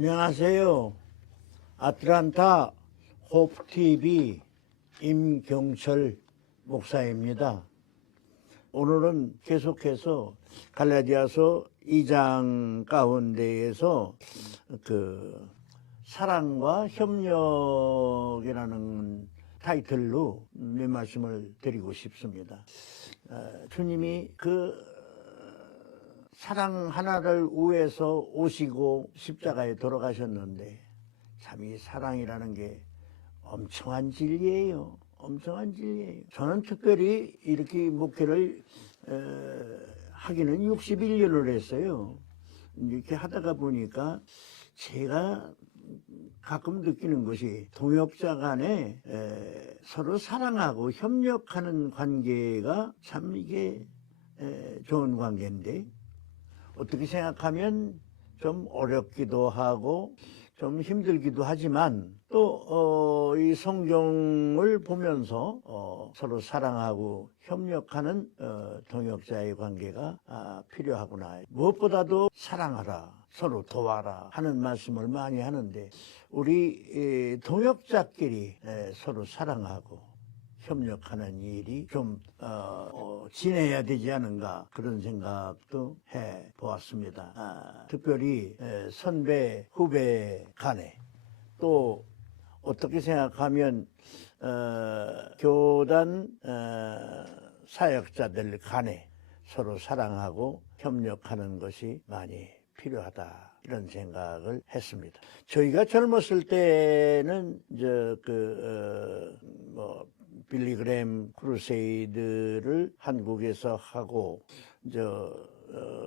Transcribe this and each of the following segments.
안녕하세요. 아틀란타 호프TV 임경철 목사입니다. 오늘은 계속해서 갈라디아서 2장 가운데에서 사랑과 협력이라는 타이틀로 몇 말씀을 드리고 싶습니다. 주님이 사랑 하나를 위해서 오시고 십자가에 돌아가셨는데 참 이 사랑이라는 게 엄청난 진리예요. 엄청난 진리예요. 저는 특별히 이렇게 목회를 하기는 61년을 했어요. 이렇게 하다가 보니까 제가 가끔 느끼는 것이 동역자 간에 서로 사랑하고 협력하는 관계가 참 이게 좋은 관계인데 어떻게 생각하면 좀 어렵기도 하고 좀 힘들기도 하지만 또 이 성경을 보면서 서로 사랑하고 협력하는 동역자의 관계가 필요하구나. 무엇보다도 사랑하라, 서로 도와라 하는 말씀을 많이 하는데 우리 동역자끼리 서로 사랑하고 협력하는 일이 좀 지내야 되지 않은가 그런 생각도 해보았습니다. 특별히 선배, 후배 간에 또 어떻게 생각하면 교단 사역자들 간에 서로 사랑하고 협력하는 것이 많이 필요하다 이런 생각을 했습니다. 저희가 젊었을 때는 빌리그램 크루세이드를 한국에서 하고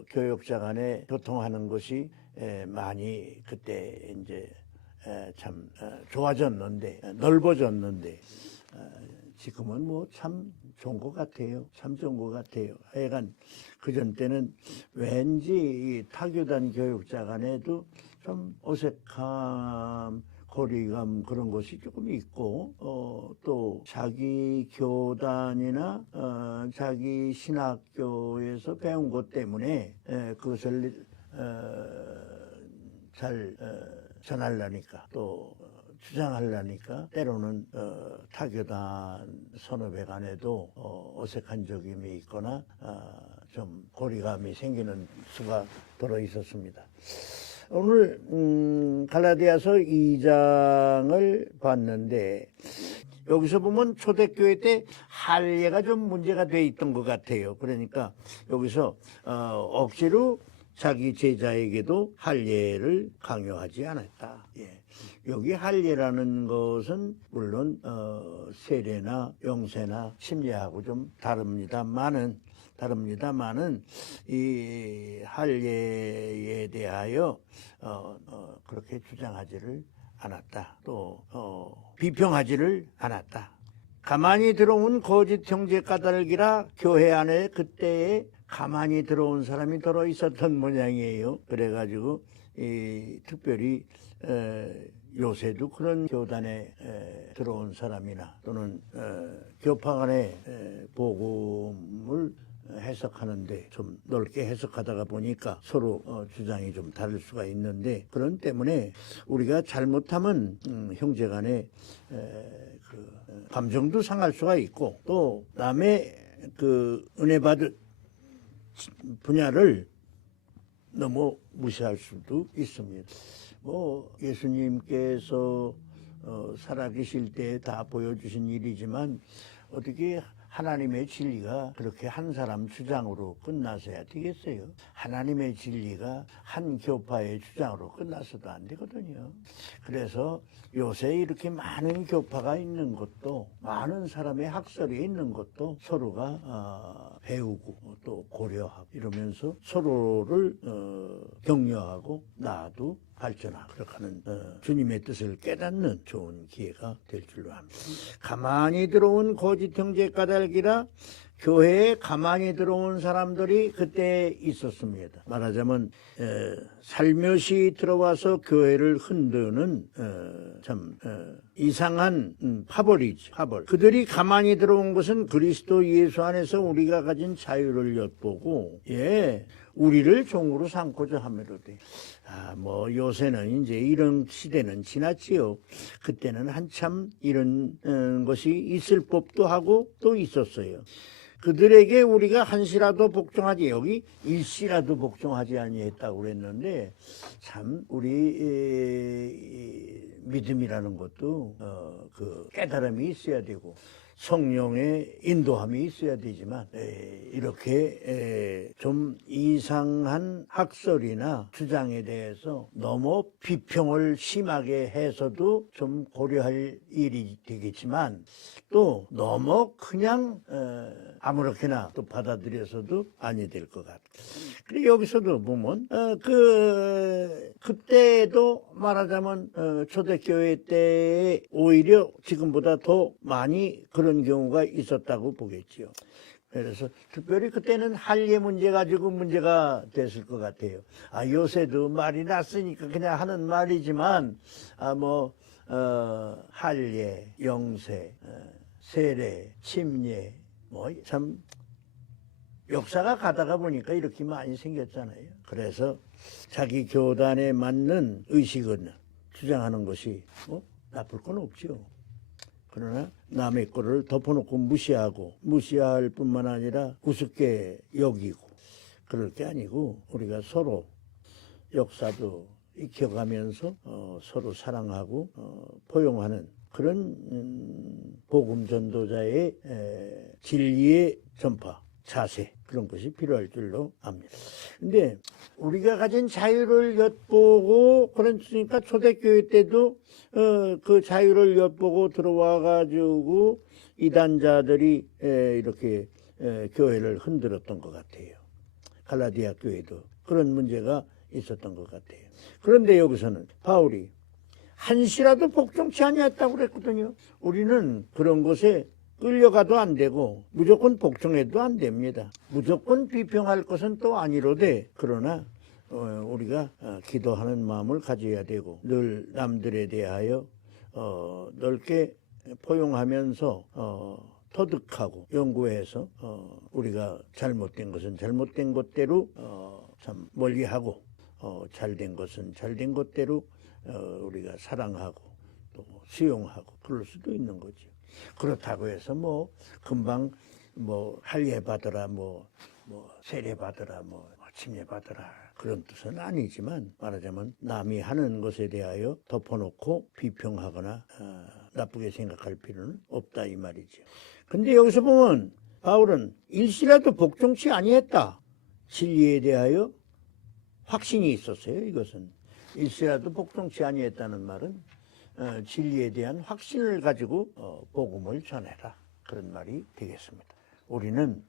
교역자 간에 교통하는 것이 많이 그때 이제 참 좋아졌는데 넓어졌는데 지금은 뭐 참 좋은 것 같아요. 참 좋은 것 같아요. 하여간 그전 때는 왠지 이 타교단 교역자 간에도 좀 어색함 거리감 그런 것이 조금 있고 또 자기 교단이나 자기 신학교에서 배운 것 때문에 그것을 잘 전하려니까 또 주장하려니까 때로는 타교단 선후배 간에도 어색한 적이 있거나 좀 거리감이 생기는 수가 들어 있었습니다. 오늘 갈라디아서 2장을 봤는데 여기서 보면 초대교회 때 할례가 좀 문제가 돼 있던 것 같아요. 그러니까 여기서 억지로 자기 제자에게도 할례를 강요하지 않았다. 여기 할례라는 것은 물론 세례나 영세나 침례하고 좀 다릅니다만은 이 할례에 대하여 그렇게 주장하지를 않았다. 또 비평하지를 않았다. 가만히 들어온 거짓 형제 까닭이라 교회 안에 그때에 가만히 들어온 사람이 들어 있었던 모양이에요. 그래가지고 특별히 요새도 그런 교단에 들어온 사람이나 또는 교파 간의 복음을 해석하는데 좀 넓게 해석하다가 보니까 서로 주장이 좀 다를 수가 있는데 그런 때문에 우리가 잘못하면 형제 간에 감정도 상할 수가 있고 또 남의 은혜 받을 분야를 너무 무시할 수도 있습니다. 예수님께서 살아계실 때 다 보여주신 일이지만 어떻게 하나님의 진리가 그렇게 한 사람 주장으로 끝나서야 되겠어요? 하나님의 진리가 한 교파의 주장으로 끝나서도 안 되거든요. 그래서 요새 이렇게 많은 교파가 있는 것도 많은 사람의 학설이 있는 것도 서로가 배우고 또 고려하고 이러면서 서로를 격려하고 나도 발전하고 그렇게 하는 주님의 뜻을 깨닫는 좋은 기회가 될 줄로 압니다. 가만히 들어온 거짓 형제 까닭이라 교회에 가만히 들어온 사람들이 그때 있었습니다. 말하자면 살며시 들어와서 교회를 흔드는 참 이상한 파벌이죠. 파벌. 그들이 가만히 들어온 것은 그리스도 예수 안에서 우리가 가진 자유를 엿보고 우리를 종으로 삼고자 함이로되. 뭐 요새는 이제 이런 시대는 지났지요. 그때는 한참 이런 것이 있을 법도 하고 또 있었어요. 그들에게 우리가 한시라도 복종하지, 여기 일시라도 복종하지 아니했다고 그랬는데, 참 우리 믿음이라는 것도 그 깨달음이 있어야 되고 성령의 인도함이 있어야 되지만, 이렇게 좀 이상한 학설이나 주장에 대해서 너무 비평을 심하게 해서도 좀 고려할 일이 되겠지만, 또 너무 그냥 아무렇게나 또 받아들여서도 아니 될 것 같아요. 그리고 여기서도 보면 그때도 말하자면 초대교회 때 오히려 지금보다 더 많이 그런 경우가 있었다고 보겠지요. 그래서 특별히 그때는 할례 문제 가지고 문제가 됐을 것 같아요. 요새도 말이 났으니까 그냥 하는 말이지만 할례, 영세, 세례, 침례, 참 역사가 가다가 보니까 이렇게 많이 생겼잖아요. 그래서 자기 교단에 맞는 의식은 주장하는 것이 나쁠 건 없죠. 그러나 남의 거를 덮어놓고 무시할 뿐만 아니라 우습게 여기고 그럴 게 아니고, 우리가 서로 역사도 익혀가면서 서로 사랑하고 포용하는 그런 복음 전도자의 진리의 전파, 자세, 그런 것이 필요할 줄로 압니다. 근데 우리가 가진 자유를 엿보고, 그러니까 초대교회 때도 그 자유를 엿보고 들어와가지고 이단자들이 이렇게 교회를 흔들었던 것 같아요. 갈라디아 교회도 그런 문제가 있었던 것 같아요. 그런데 여기서는 바울이 한시라도 복종치 아니했다고 그랬거든요. 우리는 그런 것에 끌려가도 안 되고 무조건 복종해도 안 됩니다. 무조건 비평할 것은 또 아니로되, 그러나 우리가 기도하는 마음을 가져야 되고 늘 남들에 대하여 넓게 포용하면서 터득하고 연구해서 우리가 잘못된 것은 잘못된 것대로 참 멀리하고 잘된 것은 잘된 것대로 우리가 사랑하고 또 수용하고 그럴 수도 있는 거죠. 그렇다고 해서 금방 할례 받으라, 세례 받으라, 침례 받으라, 그런 뜻은 아니지만, 말하자면 남이 하는 것에 대하여 덮어놓고 비평하거나 나쁘게 생각할 필요는 없다 이 말이죠. 근데 여기서 보면 바울은 일시라도 복종치 아니했다. 진리에 대하여 확신이 있었어요. 이것은 일시라도 복종치 아니했다는 말은 진리에 대한 확신을 가지고 복음을 전해라, 그런 말이 되겠습니다. 우리는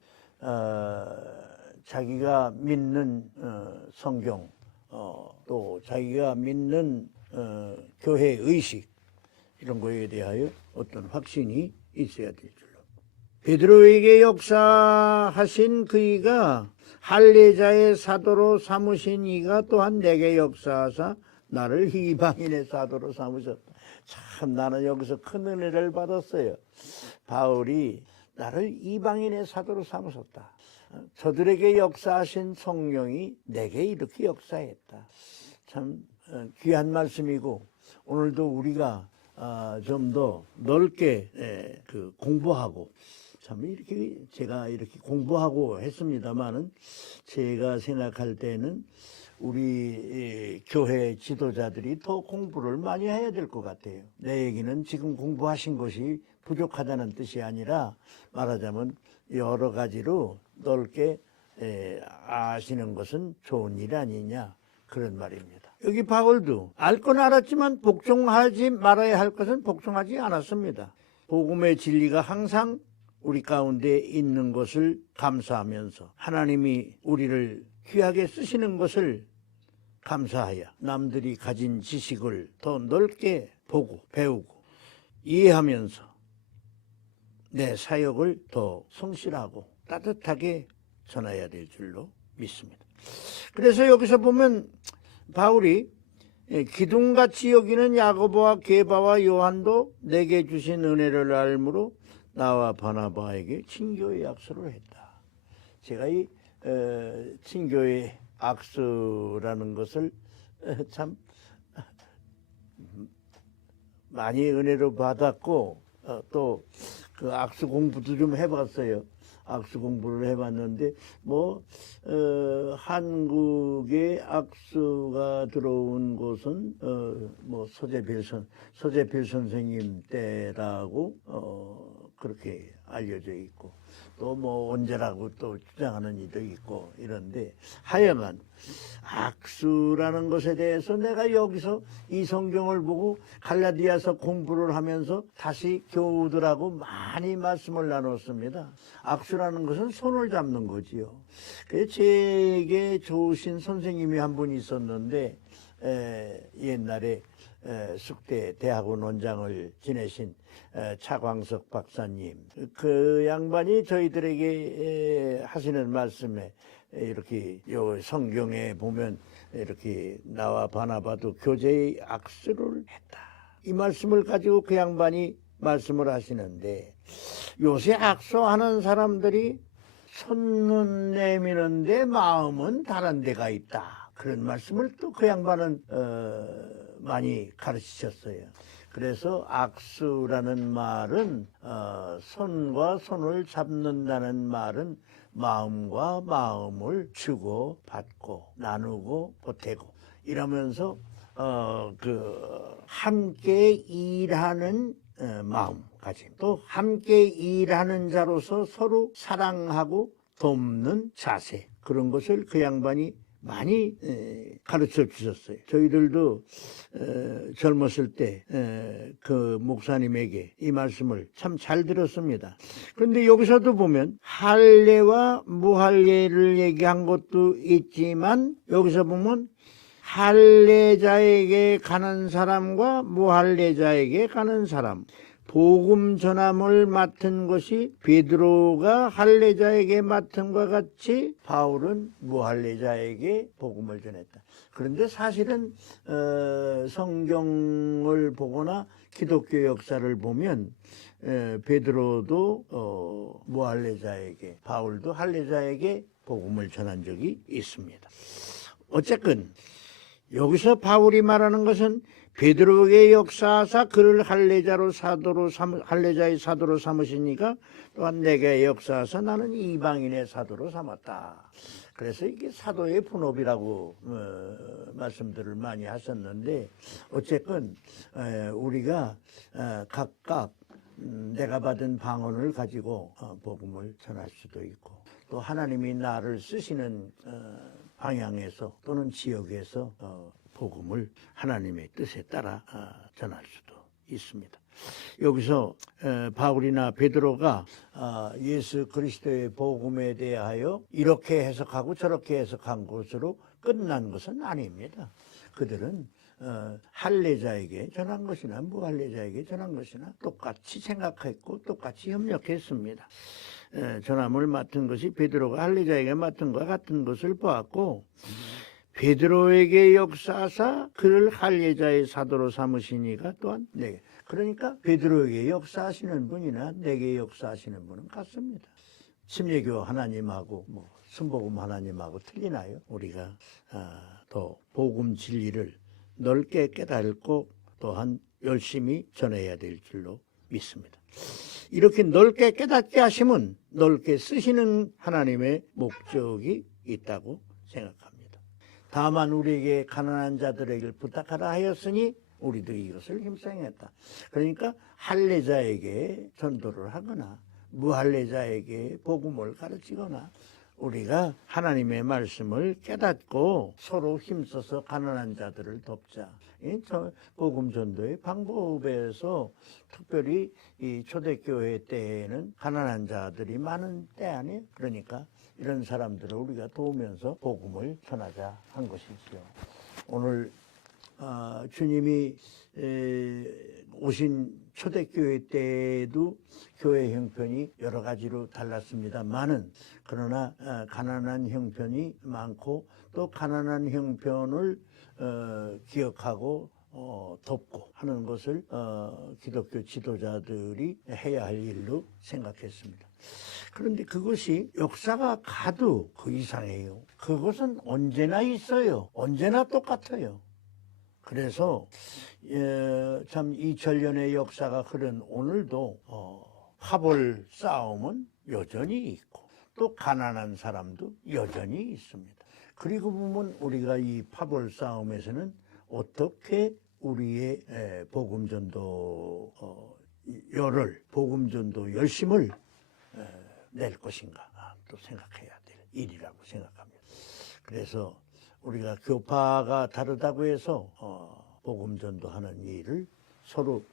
자기가 믿는 성경, 또 자기가 믿는 교회 의식, 이런 거에 대하여 어떤 확신이 있어야 될 줄로. 베드로에게 역사하신 그이가 할례자의 사도로 삼으신 이가 또한 내게 역사하사 나를 이방인의 사도로 삼으셨다. 참, 나는 여기서 큰 은혜를 받았어요. 바울이 나를 이방인의 사도로 삼으셨다. 저들에게 역사하신 성령이 내게 이렇게 역사했다. 참 귀한 말씀이고, 오늘도 우리가 좀 더 넓게 공부하고, 참 이렇게 제가 이렇게 공부하고 했습니다만은, 제가 생각할 때는 우리 교회 지도자들이 더 공부를 많이 해야 될 것 같아요. 내 얘기는 지금 공부하신 것이 부족하다는 뜻이 아니라, 말하자면 여러 가지로 넓게 아시는 것은 좋은 일 아니냐, 그런 말입니다. 여기 바울도 알 건 알았지만 복종하지 말아야 할 것은 복종하지 않았습니다. 복음의 진리가 항상 우리 가운데 있는 것을 감사하면서, 하나님이 우리를 귀하게 쓰시는 것을 감사하여 남들이 가진 지식을 더 넓게 보고 배우고 이해하면서 내 사역을 더 성실하고 따뜻하게 전해야 될 줄로 믿습니다. 그래서 여기서 보면 바울이 기둥같이 여기는 야고보와 게바와 요한도 내게 주신 은혜를 알므로 나와 바나바에게 친교의 약수를 했다. 제가 이 친교의 악수라는 것을 참 많이 은혜로 받았고 또 그 악수 공부도 좀 해봤어요. 악수 공부를 해봤는데 한국에 악수가 들어온 곳은 서재필 선생님 때라고 그렇게 알려져 있고 또 언제라고 또 주장하는 이도 있고 이런데 하여간 악수라는 것에 대해서 내가 여기서 이 성경을 보고 갈라디아서 공부를 하면서 다시 교우들하고 많이 말씀을 나눴습니다. 악수라는 것은 손을 잡는 거지요. 제게 좋으신 선생님이 한 분 있었는데 옛날에 숙대 대학원 원장을 지내신 차광석 박사님, 그 양반이 저희들에게 하시는 말씀에 이렇게 요 성경에 보면 이렇게 나와 바나바도 교제의 악수를 했다. 이 말씀을 가지고 그 양반이 말씀을 하시는데 요새 악수하는 사람들이 손은 내미는데 마음은 다른 데가 있다. 그런 말씀을 또 그 양반은 많이 가르치셨어요. 그래서 악수라는 말은 손과 손을 잡는다는 말은 마음과 마음을 주고 받고 나누고 보태고 이러면서 함께 일하는 마음가짐, 또 함께 일하는 자로서 서로 사랑하고 돕는 자세, 그런 것을 그 양반이 많이 가르쳐 주셨어요. 저희들도 젊었을 때 그 목사님에게 이 말씀을 참 잘 들었습니다. 그런데 여기서도 보면 할례와 무할례를 얘기한 것도 있지만 여기서 보면 할례자에게 가는 사람과 무할례자에게 가는 사람, 복음 전함을 맡은 것이 베드로가 할례자에게 맡은 것 같이 바울은 무할례자에게 복음을 전했다. 그런데 사실은 성경을 보거나 기독교 역사를 보면 베드로도 무할례자에게, 바울도 할례자에게 복음을 전한 적이 있습니다. 어쨌건 여기서 바울이 말하는 것은 베드로에게 역사하사 그를 할례자의 사도로 삼으시니까 또한 내게 역사하사 나는 이방인의 사도로 삼았다. 그래서 이게 사도의 분업이라고 말씀들을 많이 하셨는데 어쨌건 우리가 각각 내가 받은 방언을 가지고 복음을 전할 수도 있고 또 하나님이 나를 쓰시는 방향에서 또는 지역에서 복음을 하나님의 뜻에 따라 전할 수도 있습니다. 여기서 바울이나 베드로가 예수 그리스도의 복음에 대하여 이렇게 해석하고 저렇게 해석한 것으로 끝난 것은 아닙니다. 그들은 할례자에게 전한 것이나 무할례자에게 전한 것이나 똑같이 생각했고 똑같이 협력했습니다. 전함을 맡은 것이 베드로가 할례자에게 맡은 것과 같은 것을 보았고 베드로에게 역사하사 그를 할례자의 사도로 삼으시니까 또한 내게, 그러니까 베드로에게 역사하시는 분이나 내게 역사하시는 분은 같습니다. 침례교 하나님하고 순복음 하나님하고 틀리나요? 우리가 더 복음 진리를 넓게 깨닫고 또한 열심히 전해야 될 줄로 믿습니다. 이렇게 넓게 깨닫게 하시면 넓게 쓰시는 하나님의 목적이 있다고 생각합니다. 다만 우리에게 가난한 자들에게 부탁하라 하였으니 우리도 이것을 힘쓰했다. 그러니까 할례자에게 전도를 하거나 무할례자에게 복음을 가르치거나 우리가 하나님의 말씀을 깨닫고 서로 힘써서 가난한 자들을 돕자. 복음 전도의 방법에서 특별히 이 초대교회 때에는 가난한 자들이 많은 때 아니에요. 그러니까 이런 사람들을 우리가 도우면서 복음을 전하자 한 것이지요. 오늘 주님이 오신 초대교회 때에도 교회 형편이 여러 가지로 달랐습니다만은 그러나 가난한 형편이 많고 또 가난한 형편을 기억하고 돕고 하는 것을 기독교 지도자들이 해야 할 일로 생각했습니다. 그런데 그것이 역사가 가도 그 이상이에요. 그것은 언제나 있어요. 언제나 똑같아요. 그래서 참 2000년의 역사가 흐른 오늘도 파벌 싸움은 여전히 있고 또 가난한 사람도 여전히 있습니다. 그리고 보면 우리가 이 파벌 싸움에서는 어떻게 우리의 복음전도 복음전도 열심을 낼 것인가 또 생각해야 될 일이라고 생각합니다. 그래서 우리가 교파가 다르다고 해서 복음 전도하는 일을 서로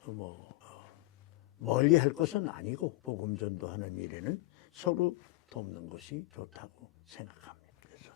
멀리 할 것은 아니고 복음 전도하는 일에는 서로 돕는 것이 좋다고 생각합니다. 그래서